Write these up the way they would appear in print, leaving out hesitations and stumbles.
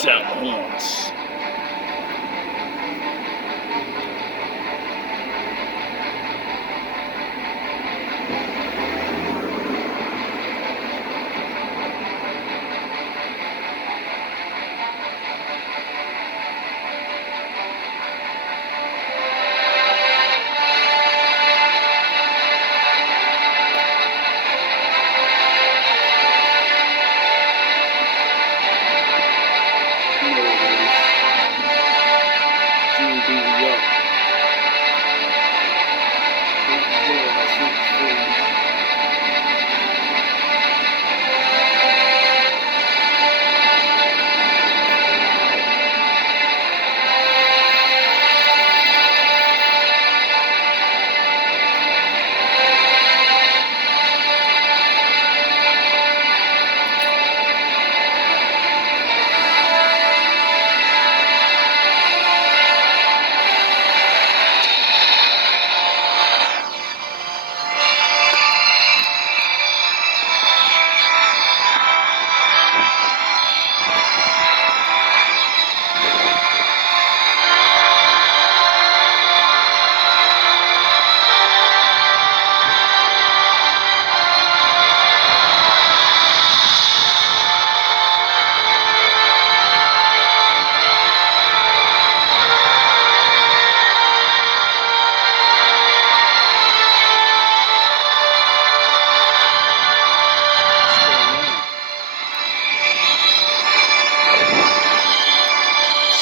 Sounds.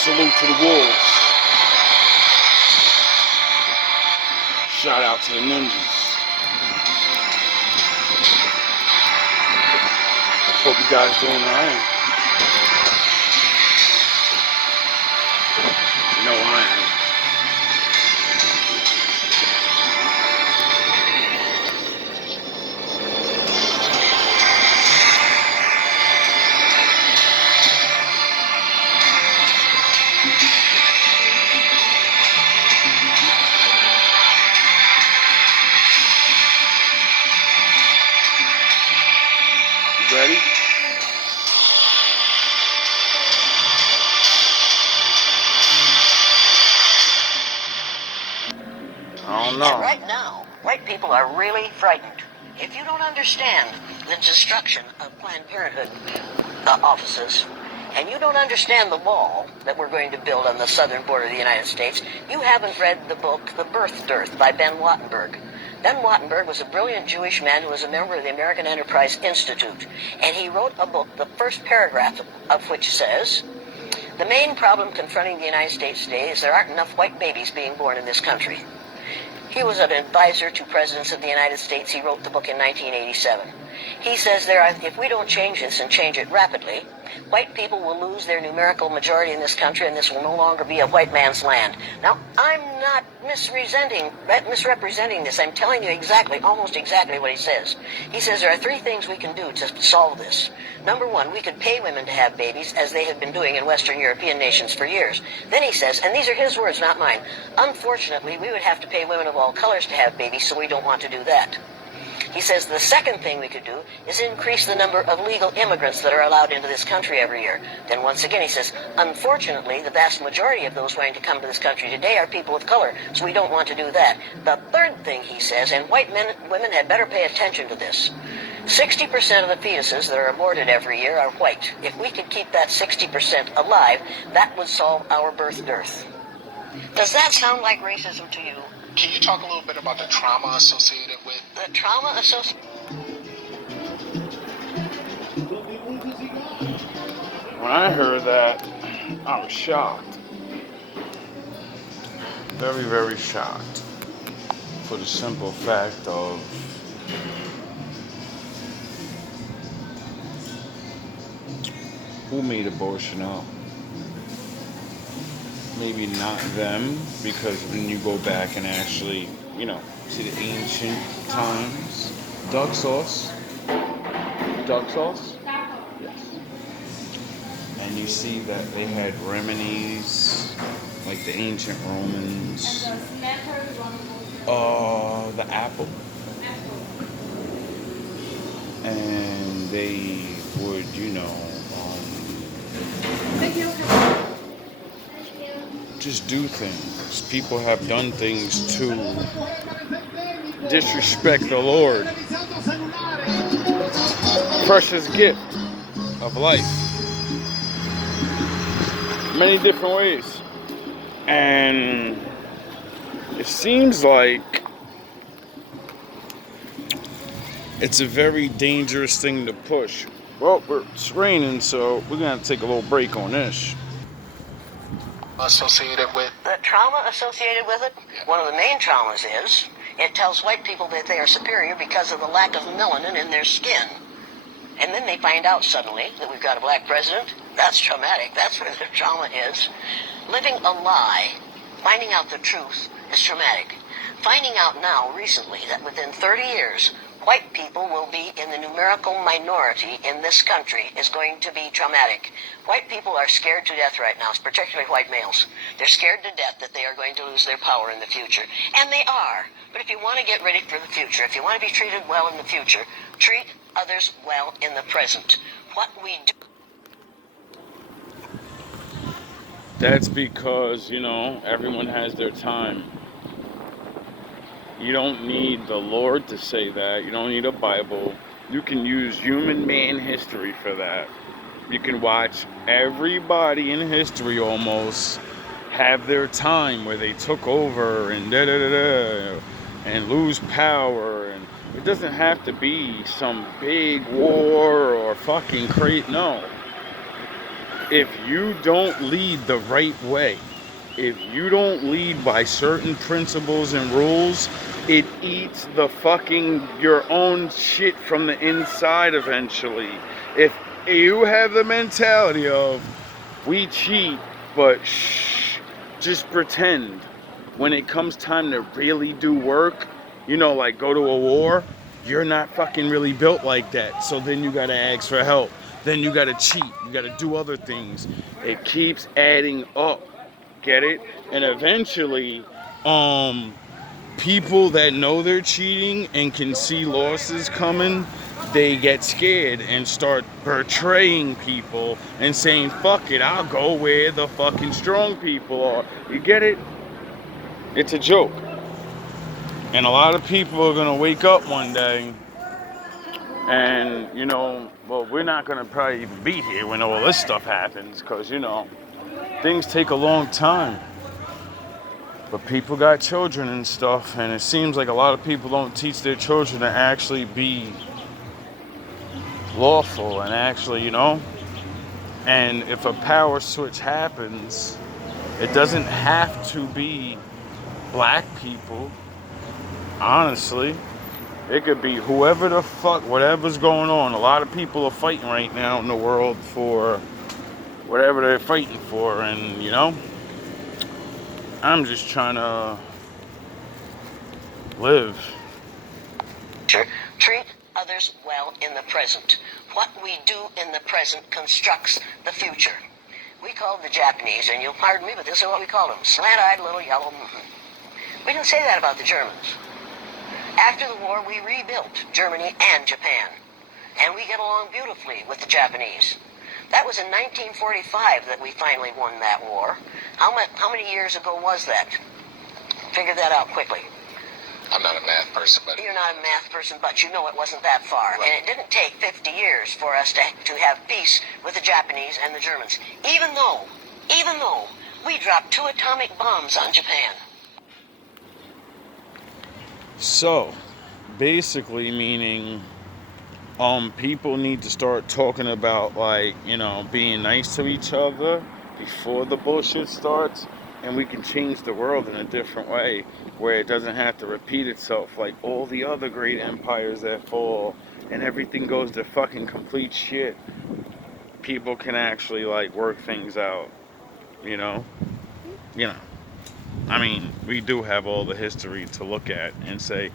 Salute to the wolves. Shout out to the ninjas. Hope you guys doing alright. You know I am. Ready? I don't know. And right now, white people are really frightened. If you don't understand the destruction of Planned Parenthood offices, and you don't understand the wall that we're going to build on the southern border of the United States, you haven't read the book The Birth Dearth by Ben Wattenberg. Ben Wattenberg was a brilliant Jewish man who was a member of the American Enterprise Institute, and he wrote a book, the first paragraph of which says, "The main problem confronting the United States today is there aren't enough white babies being born in this country." He was an advisor to presidents of the United States. He wrote the book in 1987. He says if we don't change this and change it rapidly, white people will lose their numerical majority in this country, and this will no longer be a white man's land. Now, I'm not misrepresenting this. I'm telling you almost exactly what he says. He says there are three things we can do to solve this. Number one, we could pay women to have babies, as they have been doing in Western European nations for years. Then he says, and these are his words, not mine, unfortunately, we would have to pay women of all colors to have babies, so we don't want to do that. He says the second thing we could do is increase the number of legal immigrants that are allowed into this country every year. Then once again he says, unfortunately, the vast majority of those wanting to come to this country today are people of color, so we don't want to do that. The third thing he says, and women had better pay attention to this, 60% of the fetuses that are aborted every year are white. If we could keep that 60% alive, that would solve our birth dearth. Does that sound like racism to you? Can you talk a little bit about the trauma associated with... The trauma associated... When I heard that, I was shocked. Very, very shocked. For the simple fact of who made abortion up? Maybe not them, because when you go back and actually, to the ancient times, duck sauce? Yes. And you see that they had remedies, like the ancient Romans. The apple. And they would, Thank you. just do things. People have done things to disrespect the Lord. Precious gift of life. Many different ways. And it seems like it's a very dangerous thing to push. Well, it's raining, so we're going to take a little break on this. Associated with The trauma associated with it, one of the main traumas is, it tells white people that they are superior because of the lack of melanin in their skin. And then they find out suddenly that we've got a black president. That's traumatic. That's where the trauma is. Living a lie, finding out the truth, is traumatic. Finding out now, recently, that within 30 years, white people will be in the numerical minority in this country is going to be traumatic. White people are scared to death right now, particularly white males. They're scared to death that they are going to lose their power in the future. And they are. But if you want to get ready for the future, if you want to be treated well in the future, treat others well in the present. What we do. That's because, everyone has their time. You don't need the Lord to say that. You don't need a Bible. You can use human man history for that. You can watch everybody in history almost have their time where they took over and and lose power. And it doesn't have to be some big war or fucking crazy. No. If you don't lead the right way, if you don't lead by certain principles and rules, it eats your own shit from the inside eventually. If you have the mentality of, we cheat, but just pretend. When it comes time to really do work, like go to a war, you're not fucking really built like that. So then you gotta ask for help. Then you gotta cheat. You gotta do other things. It keeps adding up. Get it? And eventually, people that know they're cheating and can see losses coming, they get scared and start betraying people and saying, fuck it, I'll go where the fucking strong people are. You get it? It's a joke. And a lot of people are gonna wake up one day and, we're not gonna probably even be here when all this stuff happens, because, things take a long time. But people got children and stuff, and it seems like a lot of people don't teach their children to actually be lawful and actually, and if a power switch happens, it doesn't have to be black people. Honestly, it could be whoever the fuck, whatever's going on. A lot of people are fighting right now in the world for whatever they're fighting for, and I'm just trying to live. Treat others well in the present. What we do in the present constructs the future. We called the Japanese, and you'll pardon me, but this is what we called them, slant-eyed little yellow. We didn't say that about the Germans. After the war, we rebuilt Germany and Japan, and we get along beautifully with the Japanese. That was in 1945 that we finally won that war. How many years ago was that? Figure that out quickly. I'm not a math person, but You're not a math person, but you know it wasn't that far. Right. And it didn't take 50 years for us to have peace with the Japanese and the Germans. Even though we dropped 2 atomic bombs on Japan. So, basically meaning, people need to start talking about, being nice to each other before the bullshit starts, and we can change the world in a different way, where it doesn't have to repeat itself like all the other great empires that fall, and everything goes to fucking complete shit. People can actually, work things out, I mean, we do have all the history to look at and say,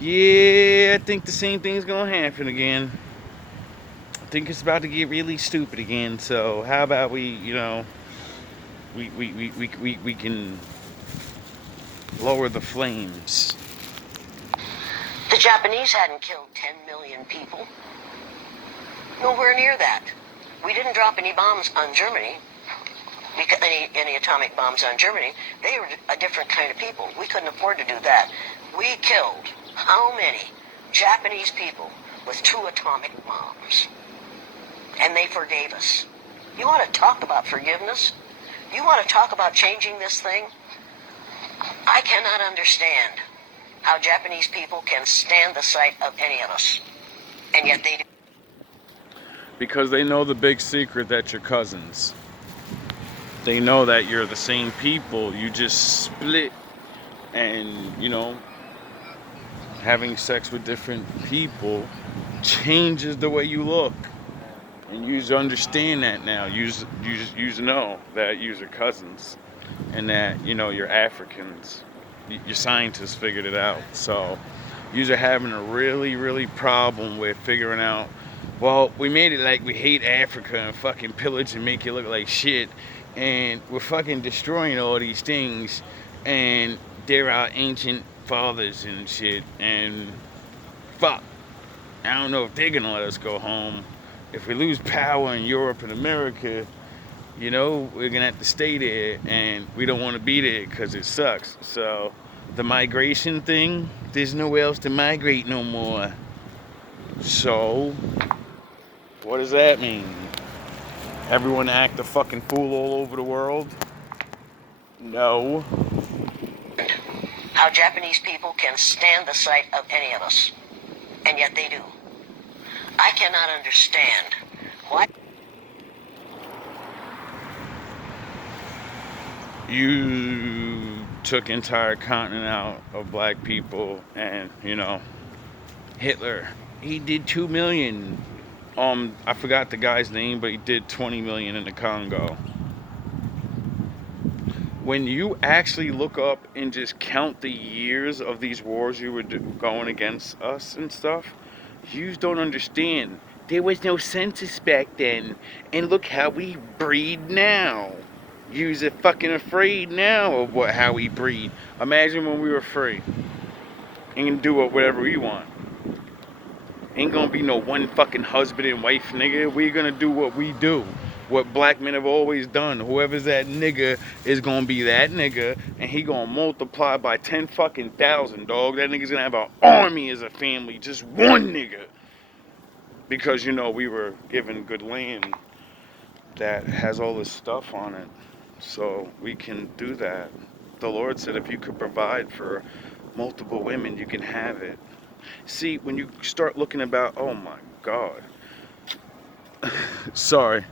yeah, I think the same thing's gonna happen again. I think it's about to get really stupid again. So how about we can lower the flames. The Japanese hadn't killed 10 million people. Nowhere near that. We didn't drop any bombs on Germany. because any atomic bombs on Germany, they were a different kind of people. We couldn't afford to do that. We killed how many Japanese people with 2 atomic bombs? And they forgave us. You want to talk about forgiveness? You want to talk about changing this thing? I cannot understand how Japanese people can stand the sight of any of us. And yet they do. Because they know the big secret that you're cousins. They know that you're the same people. You just split, and having sex with different people changes the way you look. And you understand that now. You know that you're cousins, and that you're Africans. Your scientists figured it out. So you're having a really problem with figuring out. Well, we made it like we hate Africa and fucking pillage and make you look like shit, and we're fucking destroying all these things, and they're our ancient fathers and shit. And fuck, I don't know if they're gonna let us go home. If we lose power in Europe and America, we're gonna have to stay there, and we don't want to be there because it sucks. So the migration thing, there's nowhere else to migrate no more. So what does that mean? Everyone act a fucking fool all over the world? No. How Japanese people can stand the sight of any of us. And yet they do. I cannot understand why. You took entire continent out of black people, and Hitler, he did 2 million. I forgot the guy's name, but he did 20 million in the Congo. When you actually look up and just count the years of these wars you were going against us and stuff, you don't understand. There was no census back then, and look how we breed now. You're fucking afraid now of how we breed. Imagine when we were free and can do whatever we want. Ain't gonna be no one fucking husband and wife nigga. We're gonna do what we do. What black men have always done. Whoever's that nigga is gonna be that nigga, and he gonna multiply by 10 fucking thousand, dog. That nigga's gonna have an army as a family, just one nigga. Because we were given good land that has all this stuff on it. So we can do that. The Lord said if you could provide for multiple women, you can have it. See, when you start looking about, oh my God. Sorry.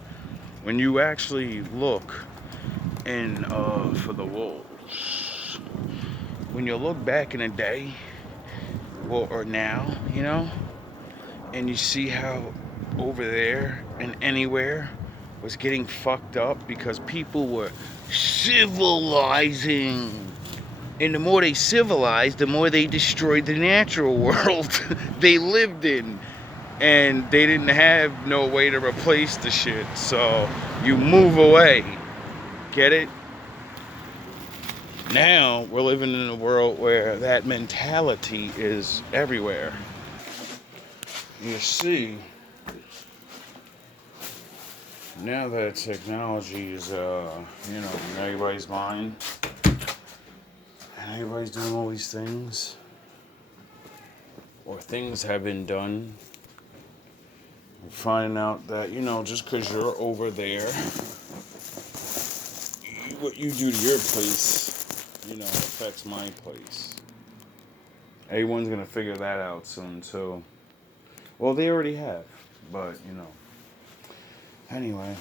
When you actually look in for the wolves, when you look back in a day, or now, and you see how over there and anywhere was getting fucked up because people were civilizing. And the more they civilized, the more they destroyed the natural world they lived in. And they didn't have no way to replace the shit. So you move away. Get it? Now we're living in a world where that mentality is everywhere. You see, now that technology is, in everybody's mind, and everybody's doing all these things, or things have been done, we're finding out that, just because you're over there, what you do to your place, affects my place. Everyone's gonna figure that out soon, too. Well, they already have, but, Anyway.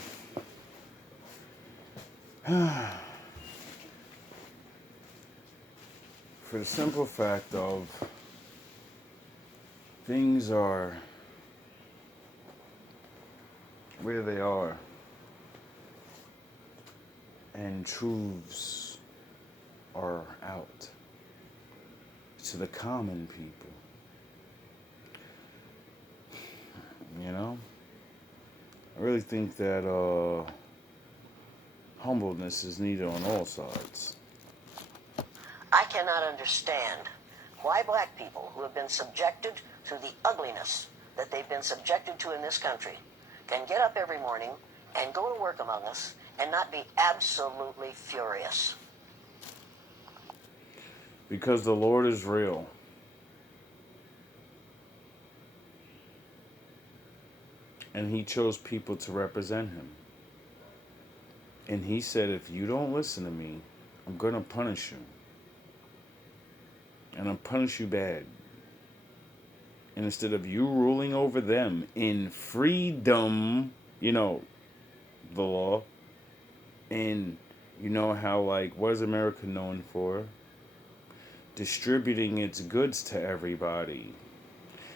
For the simple fact of things are where they are, and truths are out to the common people. I really think that humbleness is needed on all sides. I cannot understand why black people who have been subjected to the ugliness that they've been subjected to in this country can get up every morning and go to work among us and not be absolutely furious? Because the Lord is real. And he chose people to represent him. And he said, if you don't listen to me, I'm going to punish you. And I'll punish you bad. And instead of you ruling over them in freedom, you know, the law, and you know how, like, what is America known for? Distributing its goods to everybody.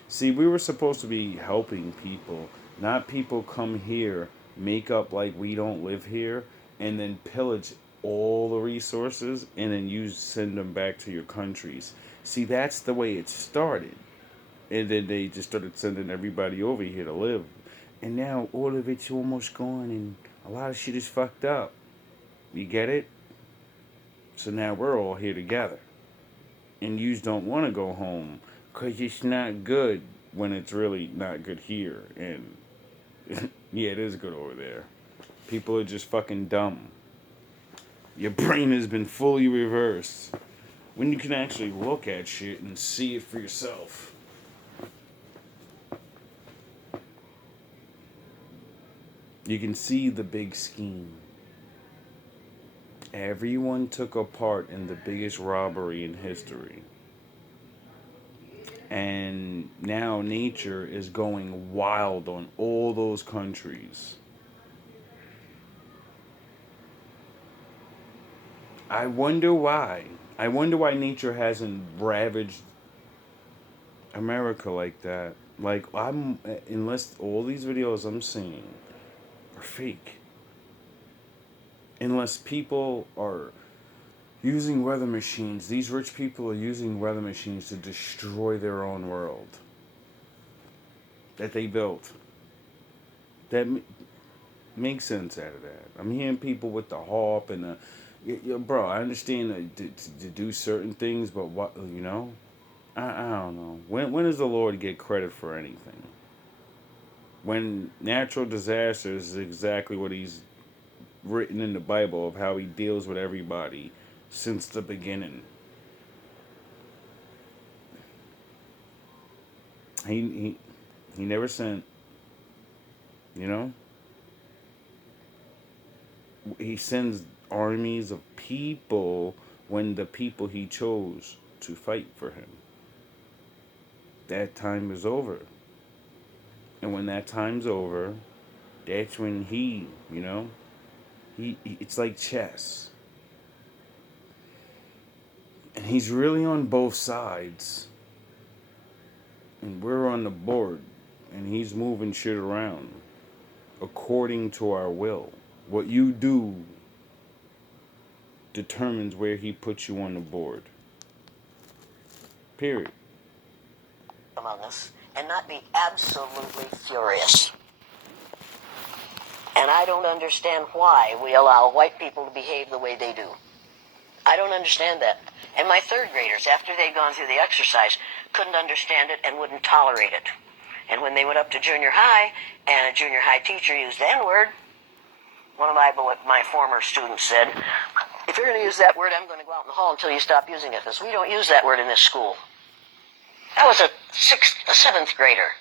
See, we were supposed to be helping people, not people come here, make up like we don't live here, and then pillage all the resources, and then you send them back to your countries. See, that's the way it started. And then they just started sending everybody over here to live. And now all of it's almost gone, and a lot of shit is fucked up. You get it? So now we're all here together. And yous don't want to go home because it's not good when it's really not good here. And yeah, it is good over there. People are just fucking dumb. Your brain has been fully reversed. When you can actually look at shit and see it for yourself. You can see the big scheme. Everyone took a part in the biggest robbery in history. And now nature is going wild on all those countries. I wonder why. I wonder why nature hasn't ravaged America like that. Like, unless all these videos I'm seeing are fake. Unless people are using weather machines. These rich people are using weather machines to destroy their own world that they built. That makes sense out of that. I'm hearing people with the harp and bro, I understand to do certain things, but what, you know? I don't know. When does the Lord get credit for anything? When natural disasters is exactly what he's written in the Bible of how he deals with everybody since the beginning. He never sent, you know? He sends armies of people when the people he chose to fight for him. That time is over. And when that time's over, that's when he, you know, it's like chess. And he's really on both sides. And we're on the board. And he's moving shit around according to our will. What you do determines where he puts you on the board. Period. Among us, and not be absolutely furious. And I don't understand why we allow white people to behave the way they do. I don't understand that. And my third graders, after they'd gone through the exercise, couldn't understand it and wouldn't tolerate it. And when they went up to junior high, and a junior high teacher used the N-word, one of my former students said, if you're going to use that word, I'm going to go out in the hall until you stop using it, because we don't use that word in this school. That was a seventh grader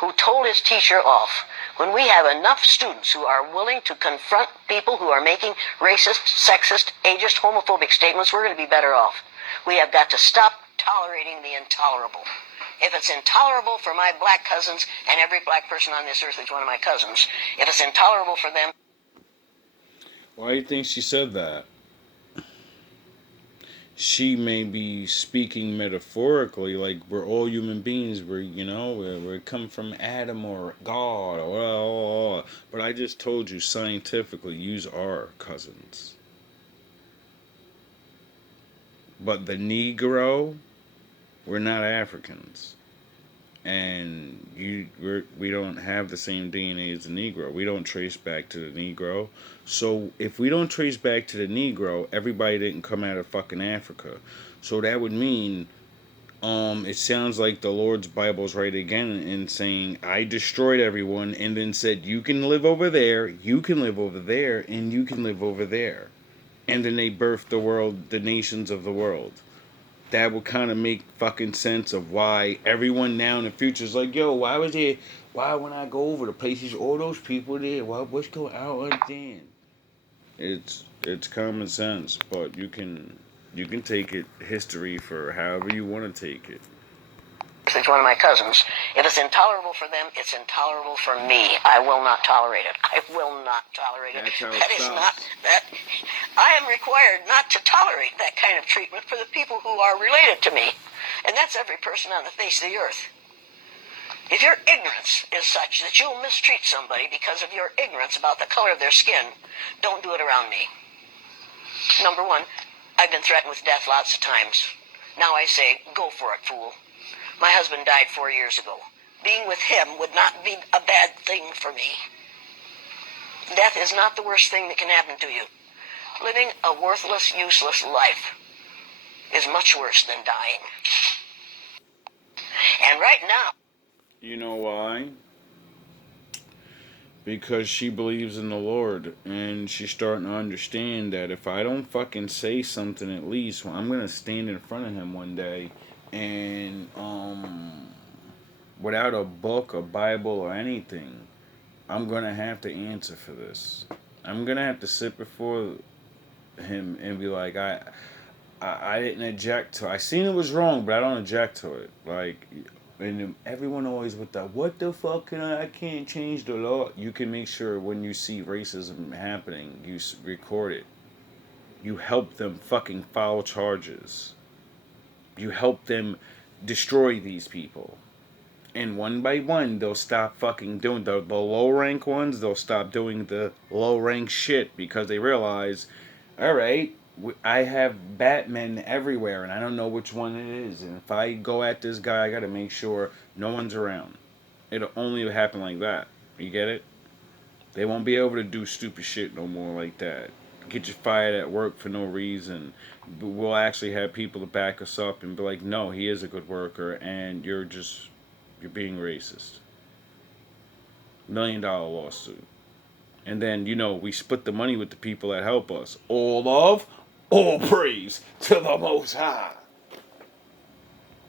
who told his teacher off. When we have enough students who are willing to confront people who are making racist, sexist, ageist, homophobic statements, we're going to be better off. We have got to stop tolerating the intolerable. If it's intolerable for my black cousins, and every black person on this earth is one of my cousins, if it's intolerable for them... Why do you think she said that? She may be speaking metaphorically, like we're all human beings. We come from Adam or God, but I just told you scientifically, use our cousins. But the Negro, we're not Africans, and we don't have the same DNA as the Negro. We don't trace back to the Negro. So if we don't trace back to the Negro, everybody didn't come out of fucking Africa. So that would mean It sounds like the Lord's Bible's right again in saying, I destroyed everyone, and then said, you can live over there, you can live over there, and you can live over there. And then they birthed the world, the nations of the world. That would kind of make fucking sense of why everyone now in the future is like, yo, why when I go over the places, all those people there, what's going on then? It's common sense, but you can take it history for however you want to take it. It's one of my cousins. If it's intolerable for them, it's intolerable for me. I will not tolerate it. I will not tolerate it. That's how it That is stops. not that. I am required not to tolerate that kind of treatment for the people who are related to me, and that's every person on the face of the earth. If your ignorance is such that you'll mistreat somebody because of your ignorance about the color of their skin, don't do it around me. Number one, I've been threatened with death lots of times. Now I say, go for it, fool. My husband died 4 years ago. Being with him would not be a bad thing for me. Death is not the worst thing that can happen to you. Living a worthless, useless life is much worse than dying. And right now... You know why? Because she believes in the Lord, and she's starting to understand that if I don't fucking say something at least, well, I'm gonna stand in front of him one day, and without a book, a Bible, or anything, I'm gonna have to answer for this. I'm gonna have to sit before him and be like, I didn't object to it. I seen it was wrong, but I don't object to it. Like, and everyone always with that, what the fuck can I can't change the law. You can make sure when you see racism happening, you record it. You help them fucking file charges. You help them destroy these people. And one by one, they'll stop fucking doing the low rank ones. They'll stop doing the low rank shit because they realize, all right, I have Batmen everywhere, and I don't know which one it is. And if I go at this guy, I got to make sure no one's around. It'll only happen like that. You get it? They won't be able to do stupid shit no more like that. Get you fired at work for no reason. We'll actually have people to back us up and be like, no, he is a good worker, and you're being racist. $1 million lawsuit. And then, we split the money with the people that help us. All love, all praise to the Most High.